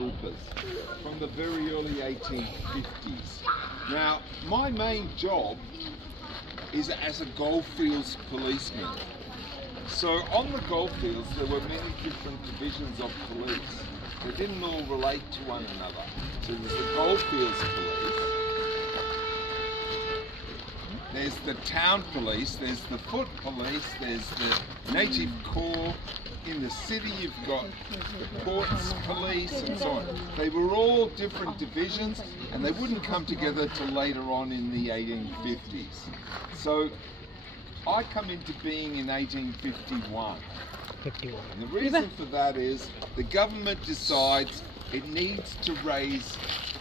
troopers from the very early 1850s. Now, my main job is as a goldfields policeman. So on the goldfields there were many different divisions of police. They didn't all relate to one another. So there's the goldfields police, there's the town police, there's the foot police, there's the native corps. In the city you've got the ports police and so on. They were all different divisions and they wouldn't come together till later on in the 1850s. So I come into being in 1851. And the reason for that is the government decides it needs to raise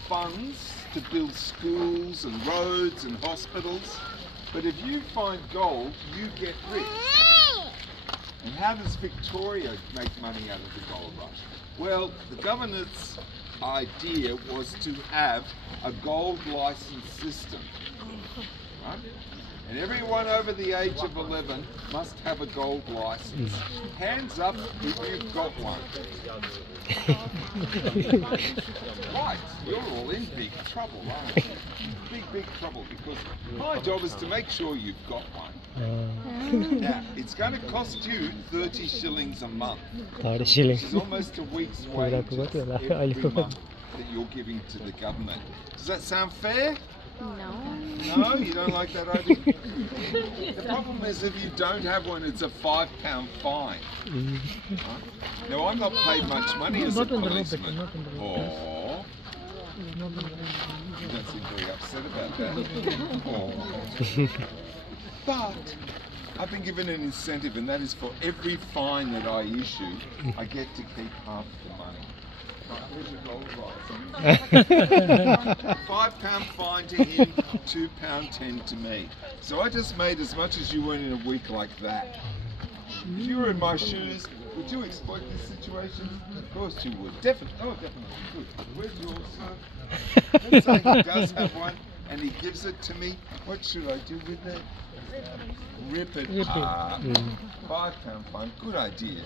funds to build schools and roads and hospitals. But if you find gold, you get rich. And how does Victoria make money out of the gold rush? Well, the governor's idea was to have a gold license system, right? And everyone over the age of 11 must have a gold license. Hands up if you've got one. Right, you're all in big trouble, aren't you? Big trouble, because my job is to make sure you've got one. Now, it's going to cost you 30 shillings a month, which is almost a week's wages every month that you're giving to the government. Does that sound fair? No. No, you don't like that idea? The problem is if you don't have one, it's a £5 fine. Right? Now, I'm not paid much money as a policeman. Oh, you don't seem very upset about that. Oh. But I've been given an incentive, and that is for every fine that I issue, I get to keep half the money. Where's your gold price? £5 fine to him, £2.10 to me. So I just made as much as you earn in a week like that. If you were in my shoes, would you exploit this situation? Of course you would. Definitely. Oh, definitely. Good. Where's yours, son? Let's say he does have one and he gives it to me. What should I do with it? Rip it. £5 fine. Good idea.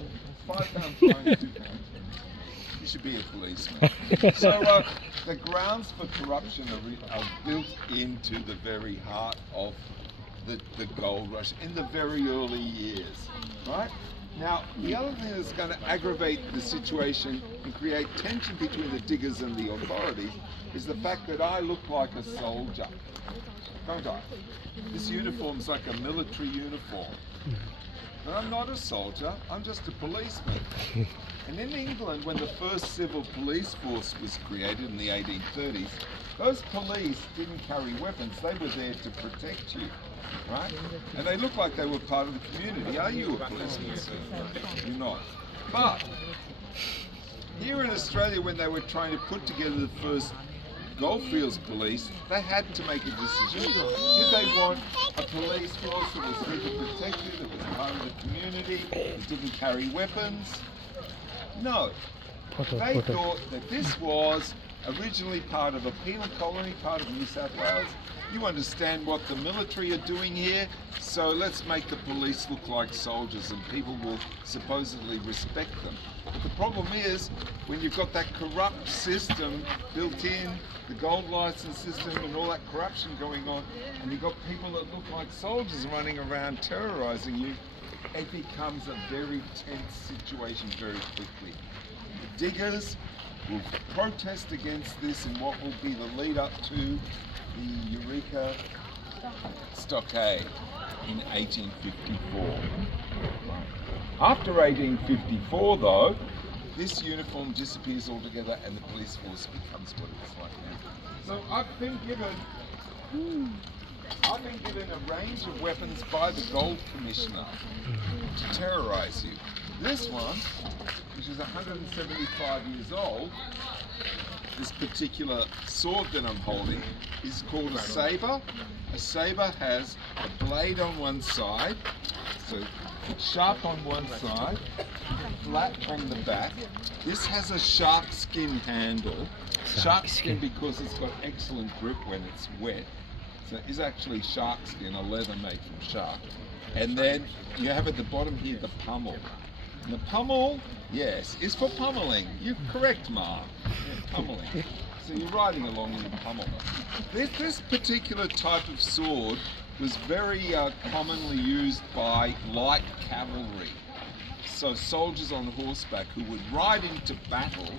£5 fine, £2. You should be a policeman. So the grounds for corruption are built into the very heart of the gold rush in the very early years, right? Now, the other thing that's going to aggravate the situation and create tension between the diggers and the authorities is the fact that I look like a soldier, don't I? This uniform's like a military uniform. But I'm not a soldier, I'm just a policeman. And in England, when the first civil police force was created in the 1830s, those police didn't carry weapons, they were there to protect you, right? And they looked like they were part of the community. Are you a policeman, sir? You're not. But here in Australia, when they were trying to put together the first goldfields police, they had to make a decision. Did they want a police force that was there to protect you, that was part of the community, that didn't carry weapons? No. They thought that this was originally part of a penal colony, part of New South Wales. You understand what the military are doing here, so let's make the police look like soldiers and people will supposedly respect them. But the problem is, when you've got that corrupt system built in, the gold license system and all that corruption going on, and you've got people that look like soldiers running around terrorizing you, it becomes a very tense situation very quickly. The diggers will protest against this in what will be the lead up to the Eureka Stockade in 1854. After 1854 though, this uniform disappears altogether and the police force becomes what it is like now. So I've been given a range of weapons by the Gold Commissioner to terrorise you. This one, which is 175 years old, this particular sword that I'm holding is called a sabre. A sabre has a blade on one side, so sharp on one side, flat on the back. This has a shark skin handle. Shark skin because it's got excellent grip when it's wet. So it is actually shark skin, a leather made from shark. And then you have at the bottom here the pommel. And the pommel, yes, is for pummeling. You're correct, Ma. Yeah, pummeling. So you're riding along in the pommel. This particular type of sword was very commonly used by light cavalry. So soldiers on horseback who would ride into battle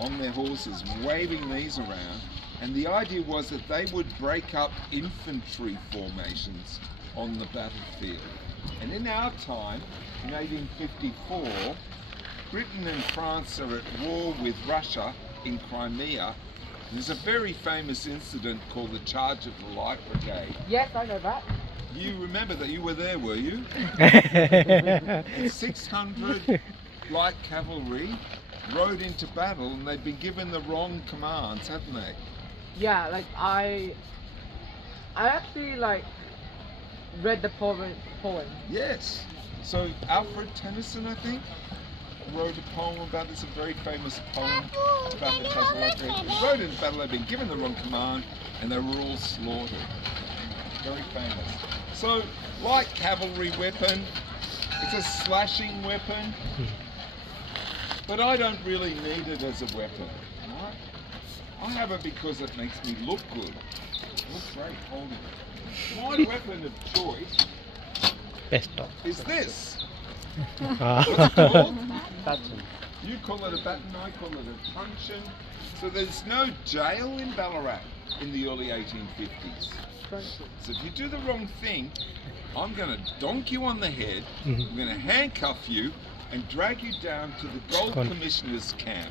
on their horses, waving these around. And the idea was that they would break up infantry formations on the battlefield. And in our time, in 1854, Britain and France are at war with Russia in Crimea. There's a very famous incident called the Charge of the Light Brigade. Yes, I know that. You remember that? You were there, were you? And 600 light cavalry rode into battle, and they'd been given the wrong commands, hadn't they? Yeah, like I actually like read the poem. Yes. So Alfred Tennyson, I think, wrote a poem about this, a very famous poem about the Charge of the Light Brigade. He rode into battle, they'd been given the wrong command, and they were all slaughtered. Very famous. So, light cavalry weapon, it's a slashing weapon, but I don't really need it as a weapon. Right? I have it because it makes me look good. It looks great holding it. My weapon of choice is this. What's it called? Baton. You call it a baton, I call it a truncheon. So there's no jail in Ballarat in the early 1850s. So if you do the wrong thing, I'm going to donk you on the head, I'm going to handcuff you and drag you down to the Gold Commissioner's camp.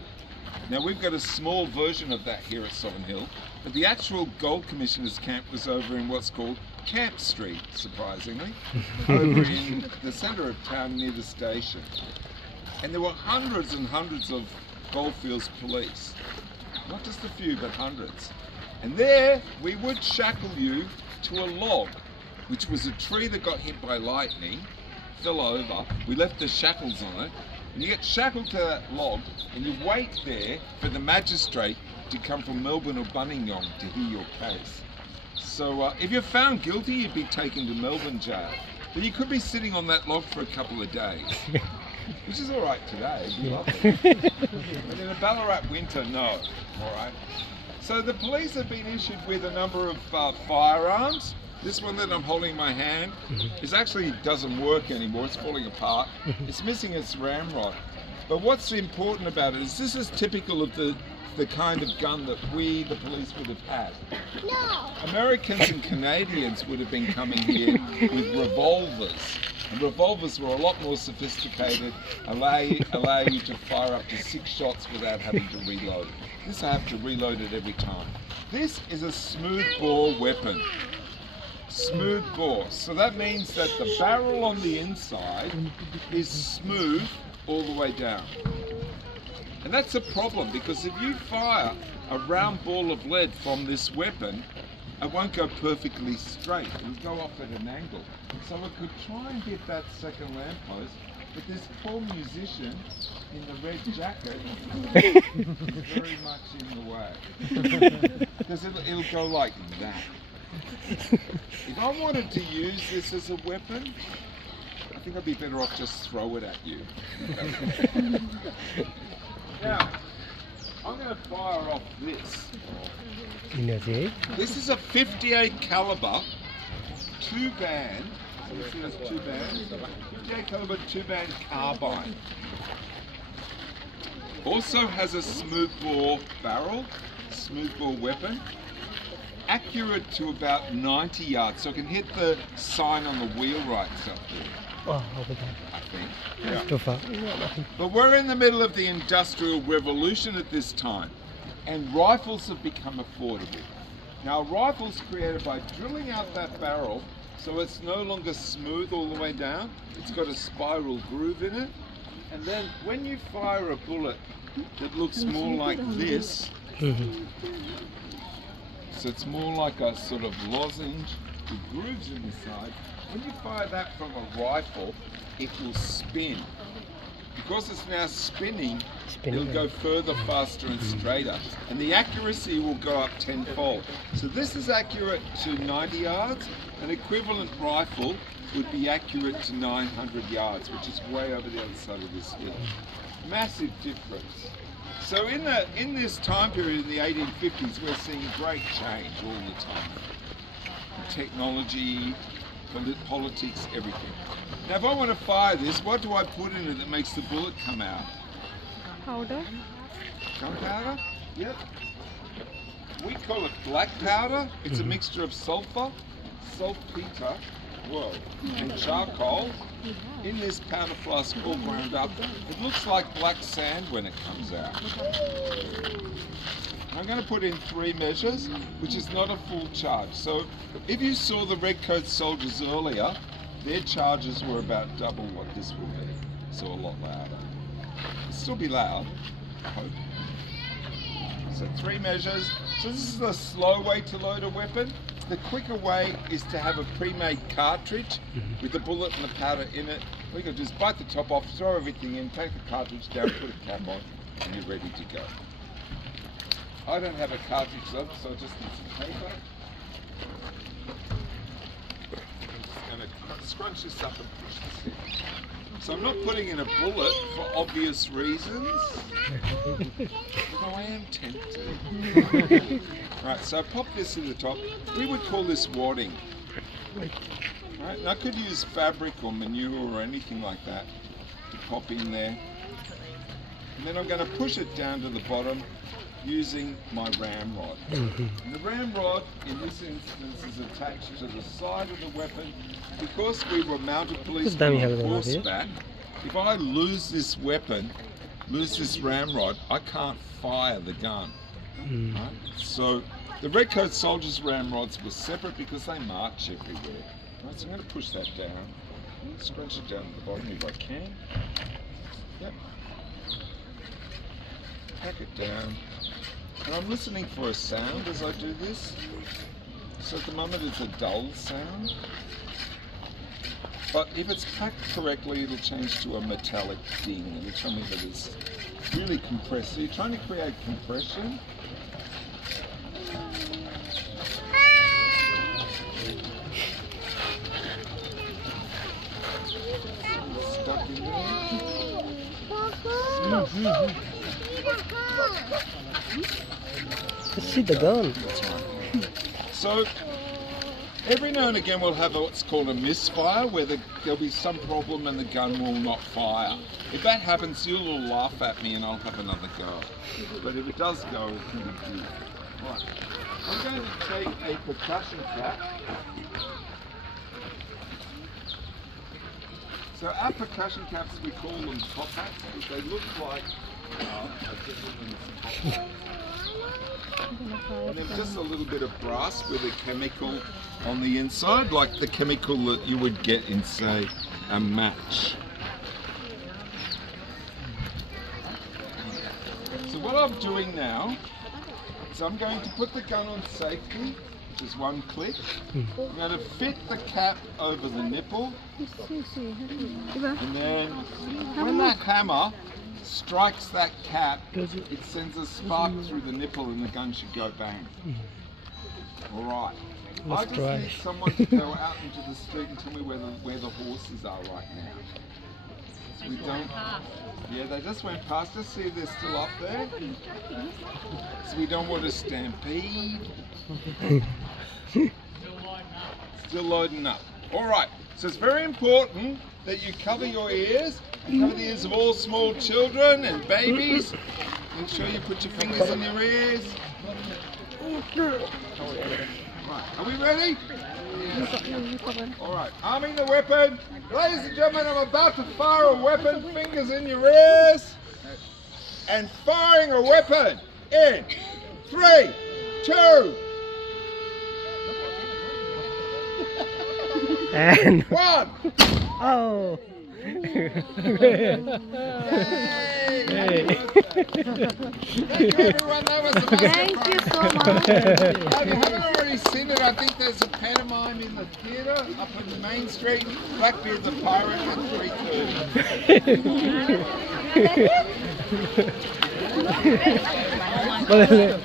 Now we've got a small version of that here at Sovereign Hill, but the actual Gold Commissioner's camp was over in what's called Camp Street, surprisingly, over in the centre of town near the station. And there were hundreds and hundreds of Goldfields police. Not just a few, but hundreds. And there we would shackle you to a log, which was a tree that got hit by lightning, fell over. We left the shackles on it. And you get shackled to that log and you wait there for the magistrate to come from Melbourne or Buninyong to hear your case. So if you're found guilty, you'd be taken to Melbourne jail. But you could be sitting on that log for a couple of days, which is all right today, it'd be lovely. But in a Ballarat winter, no, all right? So the police have been issued with a number of firearms. This one that I'm holding in my hand is actually doesn't work anymore, it's falling apart. It's missing its ramrod. But what's important about it is this is typical of the kind of gun that we, the police, would have had. No. Americans and Canadians would have been coming here with revolvers. And revolvers were a lot more sophisticated, allow you to fire up to 6 shots without having to reload. This I have to reload it every time. This is a smooth bore weapon. Smooth bore. So that means that the barrel on the inside is smooth all the way down. And that's a problem, because if you fire a round ball of lead from this weapon, it won't go perfectly straight. It'll go off at an angle. So I could try and hit that second lamppost, but this poor musician in the red jacket is very much in the way. Because it'll go like that. If I wanted to use this as a weapon, I think I'd be better off just throw it at you. Now, I'm going to fire off this. This is a 58 caliber 2-band. So this is 2-band. 58 caliber 2-band carbine. Also has a smooth bore barrel, smooth bore weapon. Accurate to about 90 yards, so I can hit the sign on the wheelwrights up there. Oh, over there. I think. Yeah. Too far. But we're in the middle of the Industrial Revolution at this time, and rifles have become affordable. Now, a rifle's created by drilling out that barrel so it's no longer smooth all the way down. It's got a spiral groove in it, and then when you fire a bullet that looks more like this, so it's more like a sort of lozenge with grooves in the side. When you fire that from a rifle, it will spin. because it's now spinning, Spinning. it'll go further, faster and straighter. And the accuracy will go up tenfold. So this is accurate to 90 yards. An equivalent rifle would be accurate to 900 yards, which is way over the other side of this hill. Massive difference. So in this time period in the 1850s, we're seeing great change all the time. Technology, politics, everything. Now if I want to fire this, what do I put in it that makes the bullet come out? Powder. Gunpowder? Yep. We call it black powder. It's a mixture of sulfur, saltpeter, and charcoal in this powder flask all ground up. It looks like black sand when it comes out. I'm going to put in 3 measures, which is not a full charge. So if you saw the Redcoat soldiers earlier, their charges were about double what this will be. So a lot louder. It'll still be loud, I hope. So 3 measures. So this is the slow way to load a weapon. The quicker way is to have a pre-made cartridge with the bullet and the powder in it. What you can do is bite the top off, throw everything in, take the cartridge down, put a cap on, and you're ready to go. I don't have a cartridge though, so I just need some paper. I'm just going to scrunch this up and push this in. So I'm not putting in a bullet for obvious reasons, although I am tempted. Right, so I pop this in the top. We would call this wadding. Right, and I could use fabric or manure or anything like that to pop in there. And then I'm going to push it down to the bottom using my ramrod. And the ramrod in this instance is attached to the side of the weapon. Because we were mounted policemen on horseback, if I lose this weapon, lose this ramrod, I can't fire the gun. Right? So the Redcoat soldiers' ramrods were separate because they march everywhere. Right, so I'm going to push that down, scrunch it down to the bottom if I can. Yep. Pack it down. And I'm listening for a sound as I do this. So at the moment it's a dull sound. But if it's packed correctly, it'll change to a metallic ding and it'll tell me that it's really compressed. So you're trying to create compression. Stuck in there. Let's see the gun. That's right. So every now and again we'll have what's called a misfire, where there'll be some problem and the gun will not fire. If that happens, you'll all laugh at me and I'll have another go. But if it does go, it can be good. Right. I'm going to take a percussion cap. So our percussion caps, we call them top hats, because they look like a gentleman's top hat. And then just a little bit of brass with a chemical on the inside, like the chemical that you would get in, say, a match. So what I'm doing now is I'm going to put the gun on safety, which is 1 click. I'm going to fit the cap over the nipple, and then when that hammer strikes that cap, it sends a spark through the nipple and the gun should go bang. Alright. I just need someone to go out into the street and tell me where the horses are right now. So we don't. Yeah, they just went past. Just see if they're still up there. So we don't want a stampede. Still loading up. Alright, so it's very important that you cover your ears. Cover the ears of all small children and babies. Make sure you put your fingers in your ears. Right, are we ready? Alright, arming the weapon. Ladies and gentlemen, I'm about to fire a weapon. Fingers in your ears. And firing a weapon in 3, 2, and 1. oh. Hey. Thank you, everyone. That was the Thank you so much. If you haven't already seen it, I think there's a pantomime in the theatre up in Main Street. Blackbeard the Pirate at 3:30. Vale.